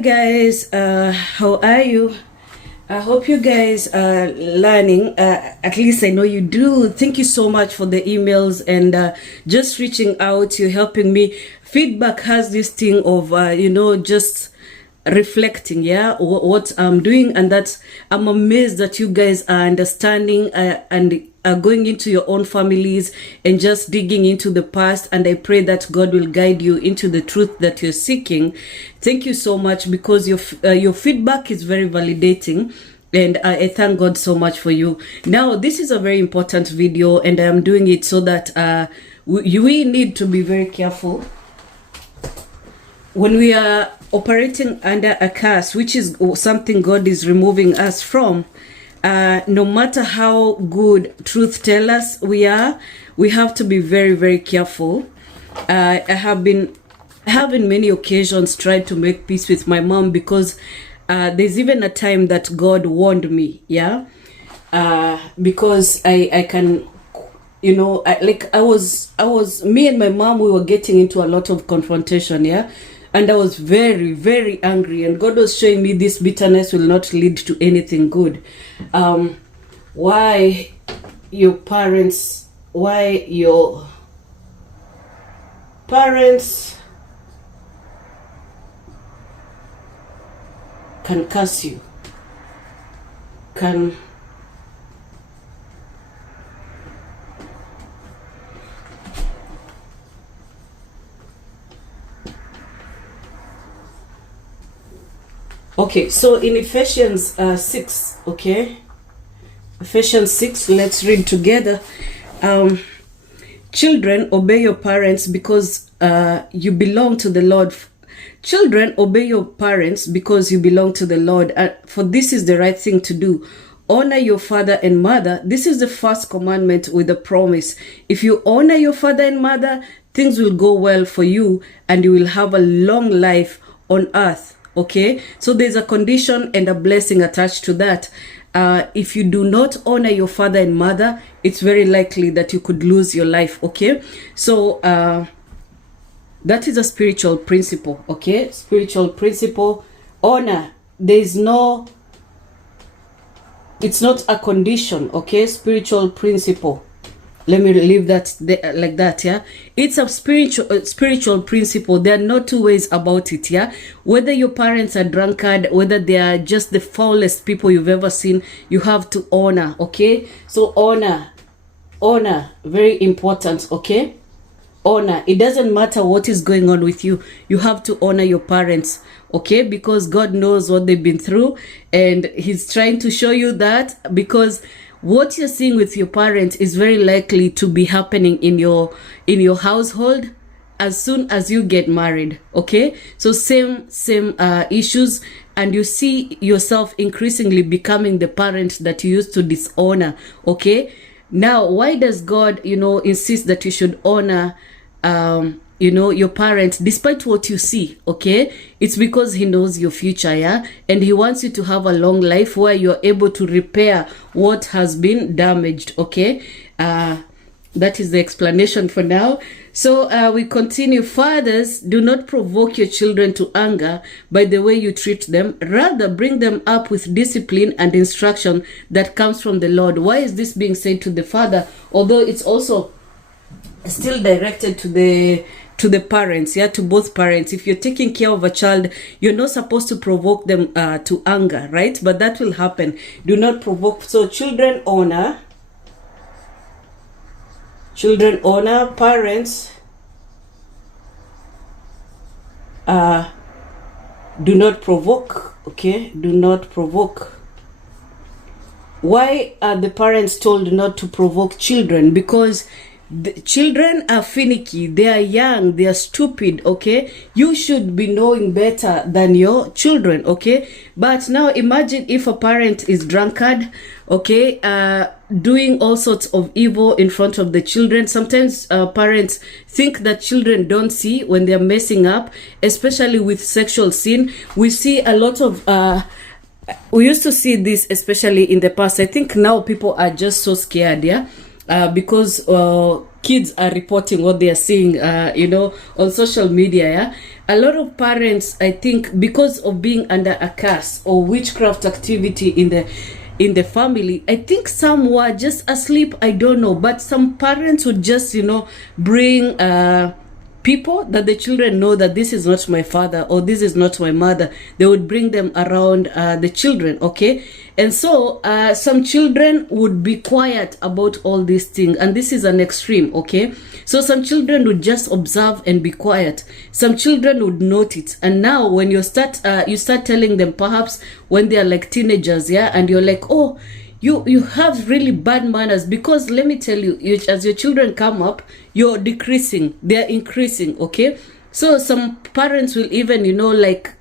guys, how are you? I hope you guys are learning. At least I know you do. Thank you so much for the emails and just reaching out. You're helping me. Feedback has this thing of just reflecting, what I'm doing, and that's I'm amazed that you guys are understanding and are going into your own families and just digging into the past. And I pray that God will guide you into the truth that you're seeking. Thank you so much, because your feedback is very validating, and I thank God so much for you. Now, this is a very important video, and I am doing it so that we need to be very careful when we are operating under a curse, which is something God is removing us from. No matter how good truth tellers we are, we have to be very, very careful. I have been having many occasions tried to make peace with my mom, because there's even a time that God warned me, because I can, I was me and my mom, we were getting into a lot of confrontation, and I was very, very angry, and God was showing me this bitterness will not lead to anything good. Why your parents can curse you, can okay, so in Ephesians 6, Ephesians 6, let's read together. Children, obey your parents because you belong to the Lord. Children, obey your parents because you belong to the Lord, for this is the right thing to do. Honor your father and mother. This is the first commandment with a promise. If you honor your father and mother, things will go well for you, and you will have a long life on earth. Okay, so there's a condition and a blessing attached to that. If you do not honor your father and mother, it's very likely that you could lose your life. Okay, so that is a spiritual principle. Okay, spiritual principle. Honor, it's not a condition. Okay, spiritual principle. Let me leave that there, like that. It's a spiritual principle. There are no two ways about it. Whether your parents are drunkard, whether they are just the foulest people you've ever seen, you have to honor. Okay, so honor, very important. Okay, honor. It doesn't matter what is going on with you, you have to honor your parents. Okay, because God knows what they've been through, and He's trying to show you that, because what you're seeing with your parents is very likely to be happening in your household as soon as you get married. Okay, so same issues, and you see yourself increasingly becoming the parent that you used to dishonor. Okay, now why does God insist that you should honor your parents despite what you see? Okay, it's because He knows your future, and He wants you to have a long life where you're able to repair what has been damaged. Okay, that is the explanation for now. So we continue. Fathers, do not provoke your children to anger by the way you treat them. Rather, bring them up with discipline and instruction that comes from the Lord. Why is this being said to the father, although it's also still directed to the parents, to both parents? If you're taking care of a child, you're not supposed to provoke them to anger, right? But that will happen. Do not provoke. So children honor, parents do not provoke. Okay, do not provoke. Why are the parents told not to provoke children? Because the children are finicky, they are young, they are stupid. Okay, you should be knowing better than your children. Okay, but now imagine if a parent is drunkard, okay, doing all sorts of evil in front of the children. Sometimes parents think that children don't see when they're messing up, especially with sexual sin. We see a lot of we used to see this especially in the past. I think now people are just so scared, because kids are reporting what they are seeing, on social media. a lot of parents, I think, because of being under a curse or witchcraft activity in the family, I think some were just asleep, I don't know, but some parents would just, bring people that the children know that this is not my father or this is not my mother. They would bring them around the children, okay? And so some children would be quiet about all these things, and this is an extreme, okay? So some children would just observe and be quiet. Some children would note it, and now when you start telling them, perhaps when they are like teenagers, yeah, and you're like, oh, you have really bad manners, because let me tell you, as your children come up, you're decreasing, they're increasing, okay? So some parents will even, like,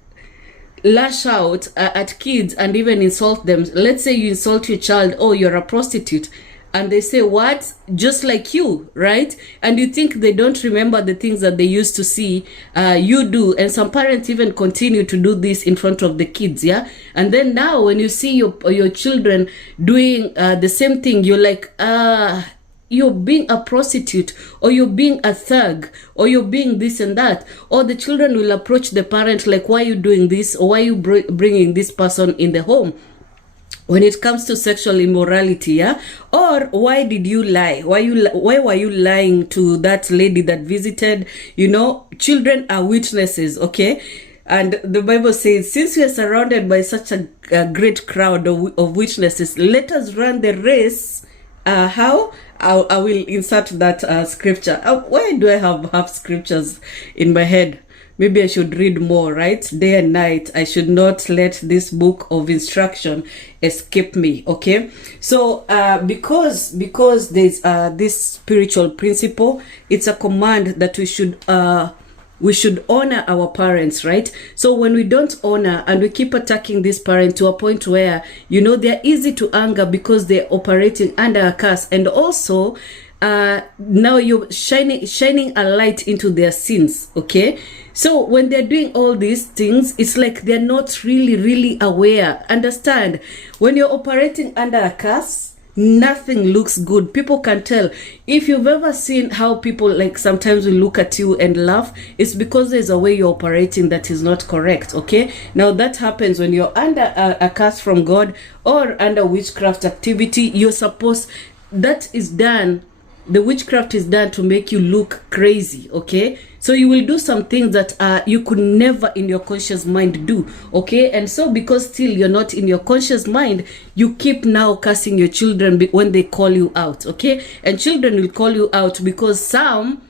lash out at kids and even insult them. Let's say you insult your child, oh, you're a prostitute, and they say, what? Just like you, right? And you think they don't remember the things that they used to see you do. And some parents even continue to do this in front of the kids, yeah? And then now when you see your children doing the same thing, you're like, you're being a prostitute, or you're being a thug, or you're being this and that. Or the children will approach the parent like, why are you doing this? Or why are you bringing this person in the home? When it comes to sexual immorality, yeah? Or why did you lie? Why were you lying to that lady that visited? Children are witnesses, okay? And the Bible says, since we are surrounded by such a great crowd of witnesses, let us run the race. How? I will insert that scripture. Why do I have scriptures in my head? Maybe I should read more, right? Day and night. I should not let this book of instruction escape me, okay? So because there's this spiritual principle, it's a command that we should honor our parents, right? So when we don't honor and we keep attacking this parent to a point where, they're easy to anger because they're operating under a curse, and also now you're shining a light into their sins, okay? So when they're doing all these things, it's like they're not really aware. Understand, when you're operating under a curse, nothing looks good. People can tell. If you've ever seen how people, like, sometimes will look at you and laugh, it's because there's a way you're operating that is not correct, okay? Now that happens when you're under a curse from God or under witchcraft activity. That is done. The witchcraft is done to make you look crazy, okay? So you will do some things that you could never in your conscious mind do, okay? And so because still you're not in your conscious mind, you keep now cursing your children when they call you out, okay? And children will call you out because some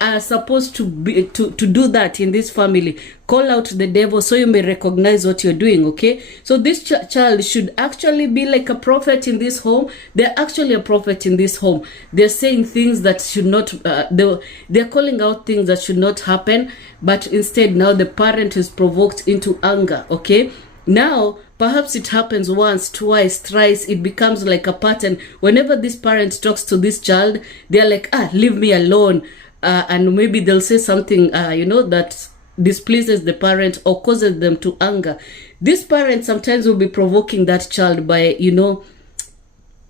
are supposed to do that in this family. Call out the devil so you may recognize what you're doing, okay? So this child should actually be like a prophet in this home. They're actually a prophet in this home. They're saying things that should not, they're calling out things that should not happen, but instead now the parent is provoked into anger, okay? Now, perhaps it happens once, twice, thrice. It becomes like a pattern. Whenever this parent talks to this child, they're like, leave me alone. And maybe they'll say something, that displeases the parent or causes them to anger. This parent sometimes will be provoking that child by,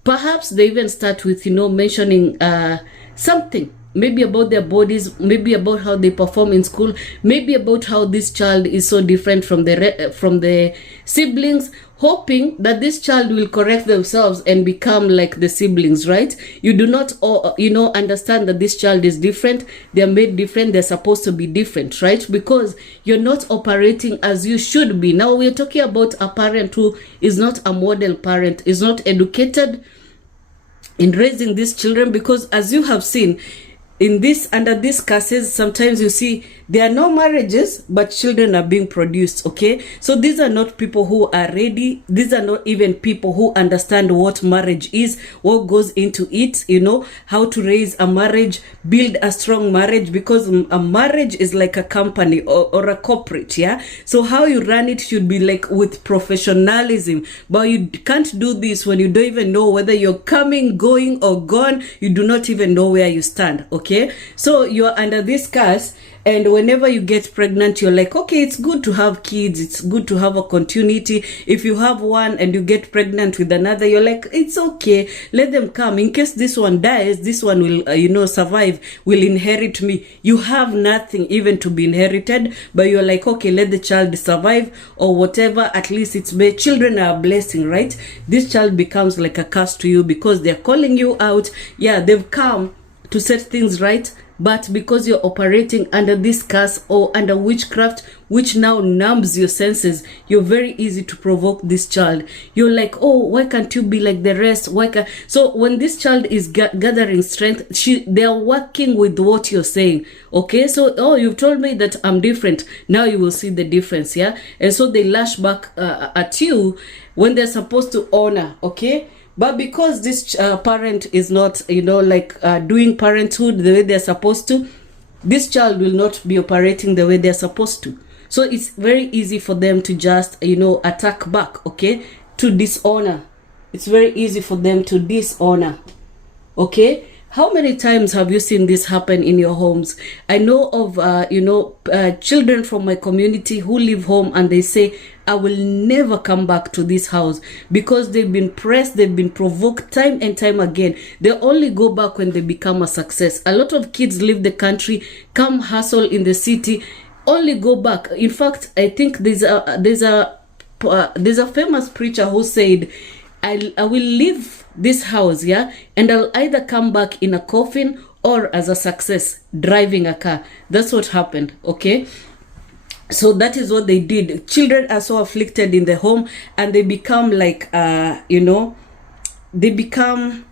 perhaps they even start with, mentioning something. Maybe about their bodies, maybe about how they perform in school, maybe about how this child is so different from the siblings, hoping that this child will correct themselves and become like the siblings, right? You do not, understand that this child is different. They're made different. They're supposed to be different, right? Because you're not operating as you should be. Now we're talking about a parent who is not a model parent, is not educated in raising these children, because as you have seen, under these curses, sometimes you see there are no marriages, but children are being produced, okay? So these are not people who are ready. These are not even people who understand what marriage is, what goes into it, how to raise a marriage, build a strong marriage, because a marriage is like a company or a corporate, yeah? So how you run it should be like with professionalism, but you can't do this when you don't even know whether you're coming, going, or gone. You do not even know where you stand, okay? So you're under this curse, And whenever you get pregnant, you're like, okay, it's good to have kids, it's good to have a continuity. If you have one and you get pregnant with another, you're like, it's okay, let them come. In case this one dies, this one will survive, will inherit me. You have nothing even to be inherited, but you're like, okay, let the child survive or whatever. At least it's children are a blessing, right? This child becomes like a curse to you because they're calling you out. Yeah, they've come to set things right, but because you're operating under this curse or under witchcraft, which now numbs your senses, you're very easy to provoke this child. You're like, oh, why can't you be like the rest? So when this child is gathering strength, they're working with what you're saying. Okay, so, oh, you've told me that I'm different. Now you will see the difference, yeah? And so they lash back at you when they're supposed to honor, okay? But because this parent is not, doing parenthood the way they're supposed to, this child will not be operating the way they're supposed to. So it's very easy for them to just, attack back, okay? To dishonor. It's very easy for them to dishonor, okay? How many times have you seen this happen in your homes? I know of, children from my community who leave home and they say, I will never come back to this house because they've been pressed, they've been provoked time and time again. They only go back when they become a success. A lot of kids leave the country, come hustle in the city, only go back. In fact, I think there's a famous preacher who said, I will leave this house, yeah, and I'll either come back in a coffin or as a success driving a car. That's what happened, okay? So that is what they did. Children are so afflicted in the home and they become like, they become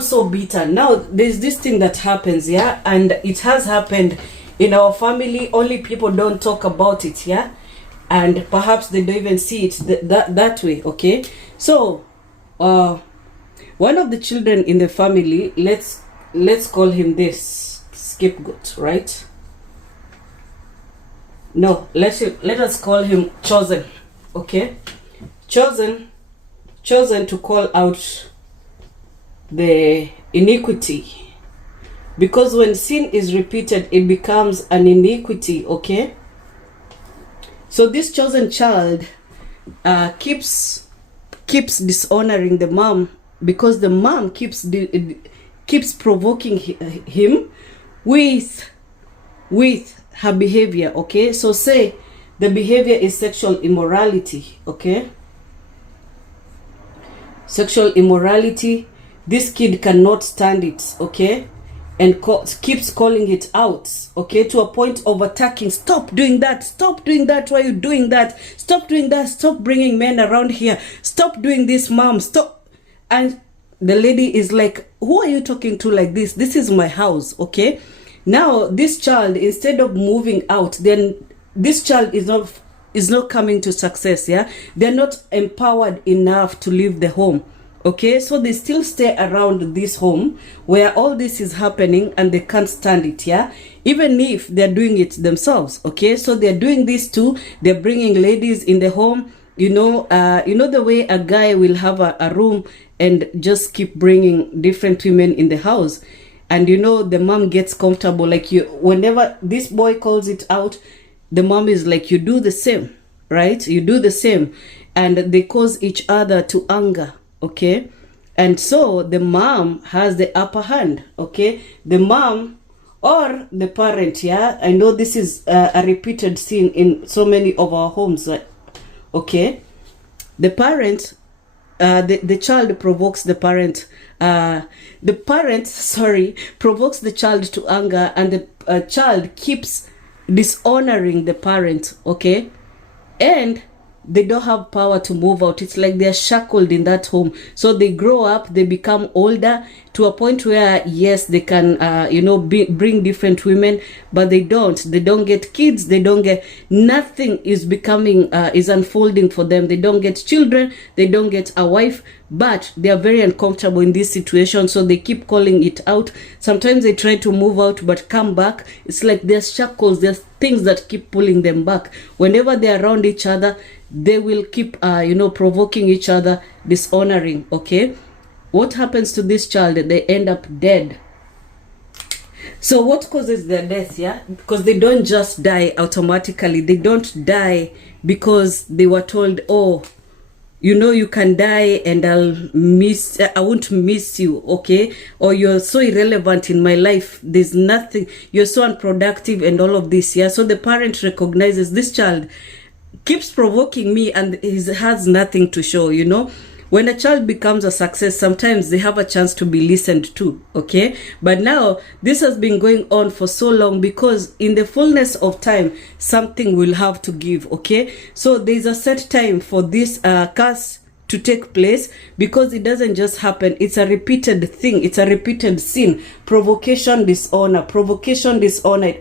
so bitter. Now, there's this thing that happens, yeah, and it has happened in our family. Only people don't talk about it, yeah, and perhaps they don't even see it that way, okay? So, one of the children in the family, let's call him this scapegoat, right? No, let us call him chosen, okay? Chosen to call out the iniquity, because when sin is repeated, it becomes an iniquity, okay? So this chosen child keeps dishonoring the mom because the mom keeps provoking him with her behavior, okay? So say the behavior is sexual immorality, okay? Sexual immorality. This kid cannot stand it, okay? And keeps calling it out, okay? To a point of attacking. Stop doing that. Stop doing that. Why are you doing that? Stop doing that. Stop bringing men around here. Stop doing this, mom. Stop. And the lady is like, who are you talking to like this? This is my house, okay? Now, this child, instead of moving out, then this child is not coming to success, yeah? They're not empowered enough to leave the home, okay? So they still stay around this home where all this is happening and they can't stand it, yeah? Even if they're doing it themselves, okay? So they're doing this too. They're bringing ladies in the home. You know the way a guy will have a room and just keep bringing different women in the house. And the mom gets comfortable. Like whenever this boy calls it out, the mom is like, you do the same, right? You do the same. And they cause each other to anger, okay? And so the mom has the upper hand, okay? The mom or the parent, yeah? I know this is a repeated scene in so many of our homes, okay? The parent, the child provokes the parent. The parent, provokes the child to anger, and the child keeps dishonoring the parent, okay? And they don't have power to move out. It's like they're shackled in that home. So they grow up, they become older to a point where, yes, they can, bring different women, but they don't get kids. They don't get, nothing is becoming, is unfolding for them. They don't get children. They don't get a wife, but they are very uncomfortable in this situation. So they keep calling it out. Sometimes they try to move out, but come back. It's like there's shackles. There's things that keep pulling them back. Whenever they're around each other, they will keep, provoking each other, dishonoring, okay? What happens to this child? They end up dead. So what causes their death? Yeah, because they don't just die automatically. They don't die because they were told, oh, you know, you can die and I won't miss you, okay? Or you're so irrelevant in my life. There's nothing, you're so unproductive and all of this, yeah? So the parent recognizes this child keeps provoking me and he has nothing to show, you know? When a child becomes a success, sometimes they have a chance to be listened to, okay? But now, this has been going on for so long because in the fullness of time, something will have to give, okay? So there's a set time for this curse to take place because it doesn't just happen. It's a repeated thing. It's a repeated sin. Provocation, dishonor,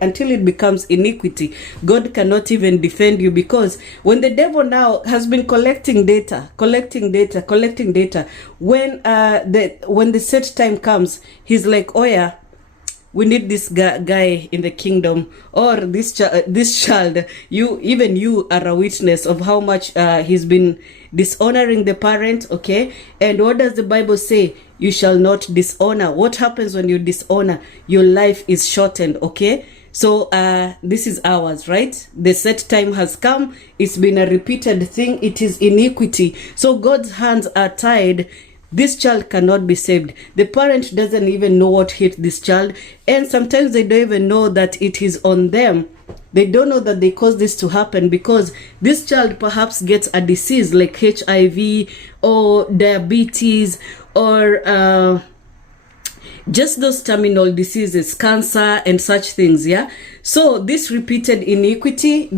until it becomes iniquity. God cannot even defend you because when the devil now has been collecting data, when the set time comes, he's like, oh yeah, we need this guy in the kingdom, or this child. You are a witness of how much he's been dishonoring the parent, okay? And what does the Bible say? You shall not dishonor. What happens when you dishonor? Your life is shortened, okay? So this is ours, right? The set time has come. It's been a repeated thing. It is iniquity. So God's hands are tied. This child cannot be saved. The parent doesn't even know what hit this child. And sometimes they don't even know that it is on them. They don't know that they caused this to happen because this child perhaps gets a disease like HIV or diabetes or just those terminal diseases, cancer and such things, yeah? So this repeated iniquity,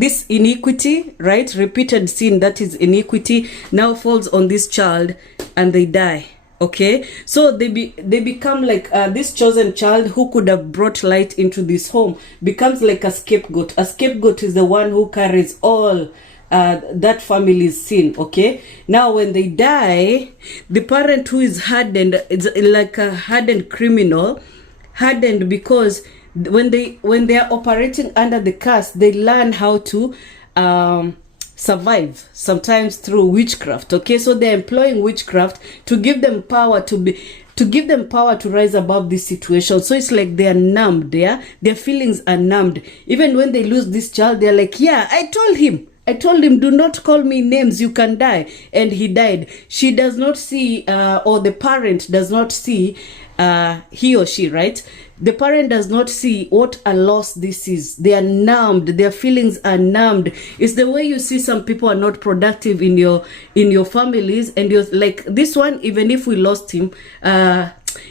right? Repeated sin, that is iniquity, now falls on this child and they die, okay? So they become like this chosen child who could have brought light into this home becomes like a scapegoat. A scapegoat is the one who carries all that family's sin, okay? Now when they die, the parent who is hardened, it's like a hardened criminal, hardened because when they are operating under the curse, they learn how to survive, sometimes through witchcraft, okay? So they're employing witchcraft to give them power to rise above this situation. So it's like they're numbed, yeah? Their feelings are numbed. Even when they lose this child, they're like, yeah, I told him, do not call me names, you can die. And he died. She does not see, or the parent does not see, he or she, right? The parent does not see what a loss this is. They are numbed. Their feelings are numbed. It's the way you see some people are not productive in your families, and you're like, this one, even if we lost him,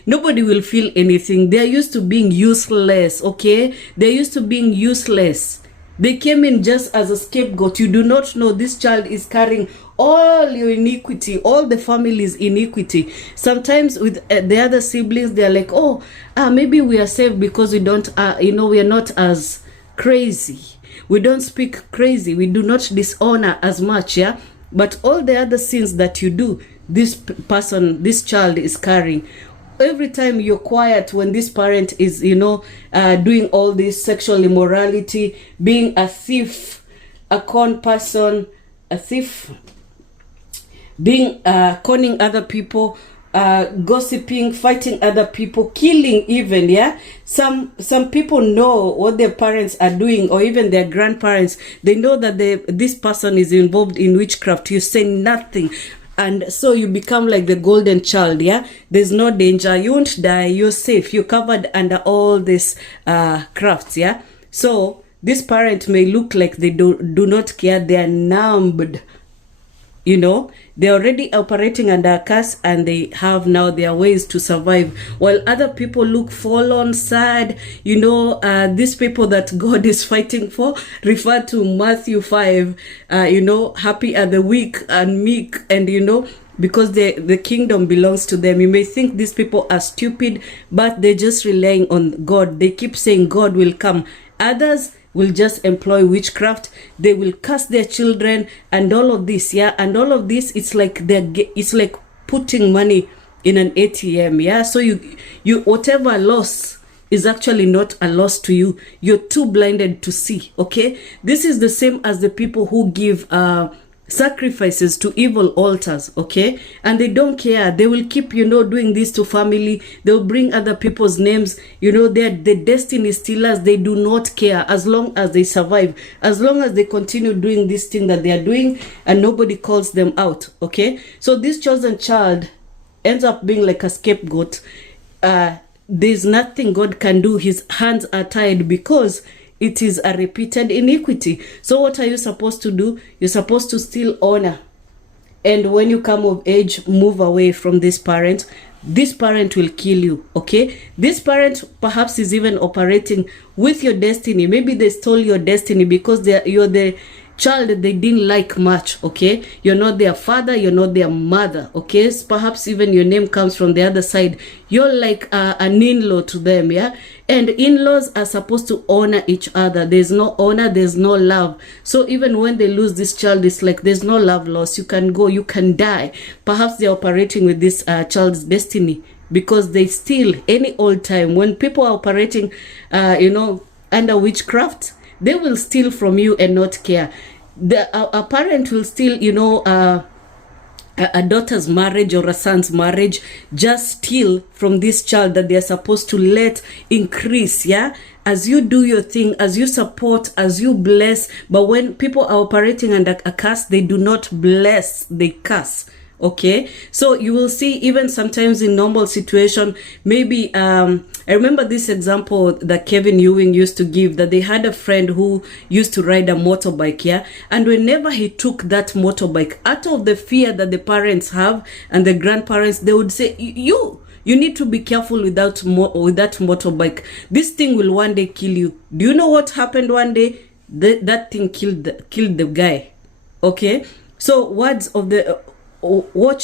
nobody will feel anything. They're used to being useless, okay? They're used to being useless. They came in just as a scapegoat. You do not know this child is carrying all your iniquity, all the family's iniquity. Sometimes with the other siblings, they're like, oh, maybe we are safe because we don't, we are not as crazy. We don't speak crazy. We do not dishonor as much, yeah? But all the other sins that you do, this child is carrying. Every time you're quiet when this parent is, doing all this sexual immorality, being a thief, a con person, a thief, being conning other people, gossiping, fighting other people, killing even, yeah? Some people know what their parents are doing, or even their grandparents. They know that this person is involved in witchcraft. You say nothing. And so you become like the golden child, yeah? There's no danger. You won't die. You're safe. You're covered under all these crafts, yeah? So this parent may look like they do not care. They are numbed, They're already operating under a curse, and they have now their ways to survive. While other people look forlorn, sad, these people that God is fighting for, refer to Matthew 5, happy are the weak and meek, and because the kingdom belongs to them. You may think these people are stupid, but they're just relying on God. They keep saying God will come. Others will just employ witchcraft. They will curse their children and all of this, yeah? And all of this, it's like putting money in an ATM, yeah? So you whatever loss is actually not a loss to you. You're too blinded to see, okay? This is the same as the people who give sacrifices to evil altars, okay? And they don't care. They will keep, doing this to family. They'll bring other people's names. They're the destiny stealers. They do not care as long as they survive, as long as they continue doing this thing that they are doing and nobody calls them out, okay? So this chosen child ends up being like a scapegoat. There's nothing God can do. His hands are tied because it is a repeated iniquity. So what are you supposed to do? You're supposed to still honor. And when you come of age, move away from this parent. This parent will kill you, okay? This parent perhaps is even operating with your destiny. Maybe they stole your destiny because you're the child that they didn't like much, okay? You're not their father, you're not their mother, okay? Perhaps even your name comes from the other side. You're like an in-law to them, yeah? And in-laws are supposed to honor each other. There's no honor, there's no love. So even when they lose this child, it's like there's no love lost. You can go, you can die. Perhaps they're operating with this child's destiny because they steal any old time. When people are operating, under witchcraft, they will steal from you and not care. A parent will steal, a daughter's marriage or a son's marriage, just steal from this child that they're supposed to let increase, yeah? As you do your thing, as you support, as you bless. But when people are operating under a curse, they do not bless, they curse. Okay, so you will see even sometimes in normal situation, maybe I remember this example that Kevin Ewing used to give, that they had a friend who used to ride a motorbike, yeah, and whenever he took that motorbike, out of the fear that the parents have and the grandparents, they would say, you need to be careful with that motorbike. This thing will one day kill you. Do you know what happened one day? That thing killed the guy. Okay, so watch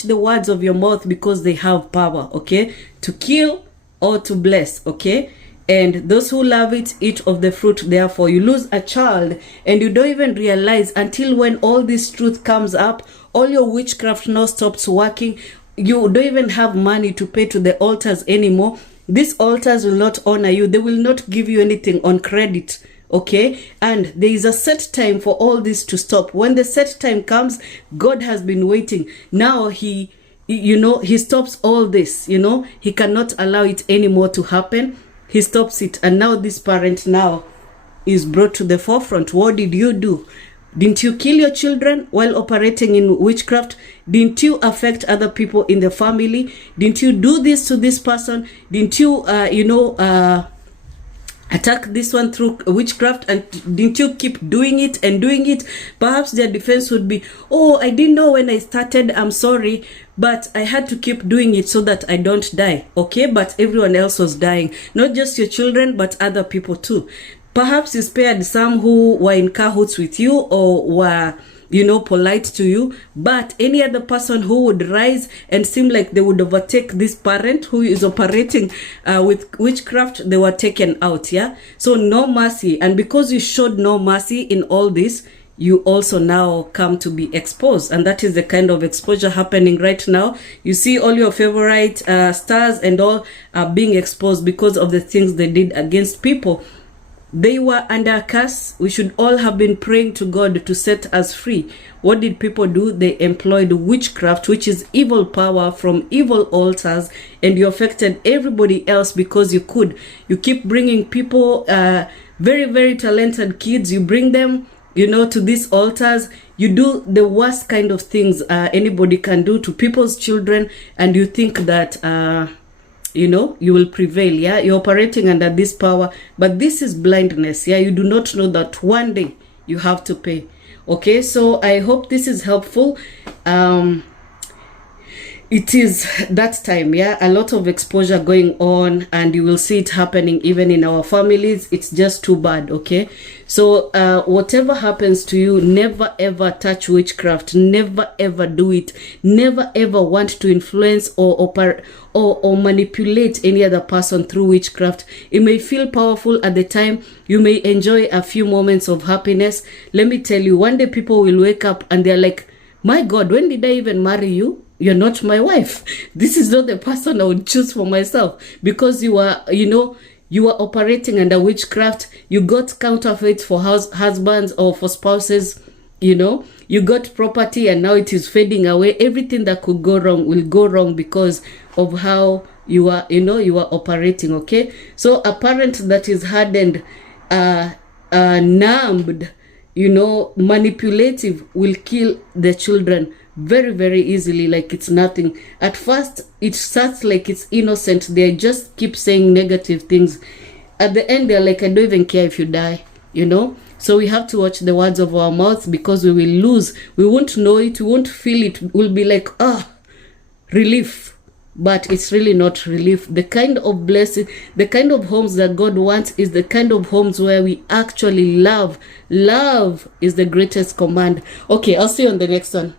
the words of your mouth because they have power, okay? To kill or to bless, okay? And those who love it, eat of the fruit. Therefore, you lose a child and you don't even realize until when all this truth comes up, all your witchcraft now stops working. You don't even have money to pay to the altars anymore. These altars will not honor you. They will not give you anything on credit. Okay, and there is a set time for all this to stop. When the set time comes, God has been waiting. Now he stops all this. He cannot allow it anymore to happen. He stops it, and now this parent now is brought to the forefront. What did you do? Didn't you kill your children while operating in witchcraft? Didn't you affect other people in the family? Didn't you do this to this person? Didn't you attack this one through witchcraft? And didn't you keep doing it and doing it? Perhaps their defense would be, oh, I didn't know when I started, I'm sorry, but I had to keep doing it so that I don't die. Okay, but everyone else was dying, not just your children but other people too. Perhaps you spared some who were in cahoots with you or were polite to you, but any other person who would rise and seem like they would overtake this parent who is operating with witchcraft, they were taken out, yeah? So no mercy. And because you showed no mercy in all this, you also now come to be exposed. And that is the kind of exposure happening right now. You see all your favorite stars and all are being exposed because of the things they did against people. They were under a curse. We should all have been praying to God to set us free. What did people do? They employed witchcraft, which is evil power from evil altars, and you affected everybody else because you could. You keep bringing people, very, very talented kids, you bring them, to these altars. You do the worst kind of things anybody can do to people's children, and you think that you will prevail, yeah? You're operating under this power, but this is blindness, yeah? You do not know that one day you have to pay. Okay, so I hope this is helpful. It is that time, yeah? A lot of exposure going on, and you will see it happening even in our families. It's just too bad, okay? So whatever happens to you, never ever touch witchcraft. Never ever do it. Never ever want to influence or manipulate any other person through witchcraft. It may feel powerful at the time. You may enjoy a few moments of happiness. Let me tell you, one day people will wake up and they're like, my God, when did I even marry you? You're not my wife. This is not the person I would choose for myself, because you are, you are operating under witchcraft. You got counterfeit for husbands or for spouses. You you got property and now it is fading away. Everything that could go wrong will go wrong because of how you are, you are operating. Okay, so a parent that is hardened, numbed, manipulative, will kill the children very, very easily, like it's nothing. At first it starts like it's innocent, they just keep saying negative things. At the end they're like, I don't even care if you die, So we have to watch the words of our mouths, because we will lose. We won't know it, we won't feel it. We'll be like, relief. But it's really not relief. The kind of blessing, the kind of homes that God wants is the kind of homes where we actually love. Love is the greatest command. Okay, I'll see you on the next one.